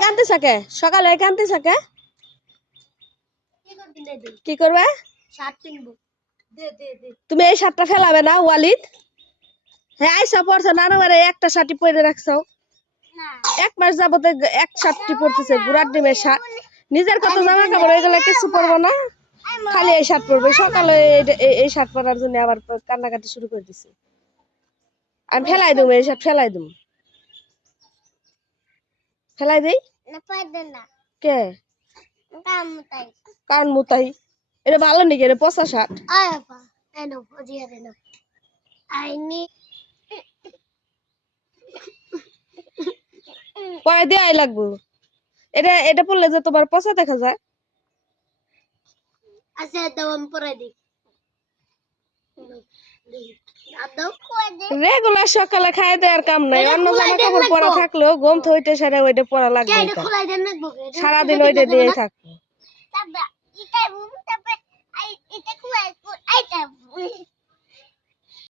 কানতে থাকে সকালে কানতে থাকে কি করবে শার্ট কিনবো তুমি এই শার্টটা ফেলাবে না ওয়ালিদ হ্যাঁ আইসা পড়ছো না মানে একটা শার্টই পরে রাখছো এক মাস যাবত এক শার্টটি পরতেছে বুড়ার ডিমের শার্ট নিজের কত জামা কাপড় এগুলো কিছু পরবো না খালি এই শার্ট পরবে সকালে এই শার্ট পরার জন্য আবার কান্নাকাটি শুরু করে দিছে আমি ফেলাই দেবো এই শার্ট ফেলাই দেবো ফেলাই দেই কে কান মুতাই এটা ভালো নাকি এটা পচা শার্ট পরে দিয়ে লাগবো এটা এটা পড়লে যে তোমার পচা দেখা যায় আচ্ছা দাও আমি পরাই দিই রেগুলার সকালে খাই দেওয়ার কাম নাই অন্য জামা কাপড় পরা থাকলেও গম থইতে সারা ওইটা পরা লাগবে সারাদিন ওইটা দিয়ে থাকবো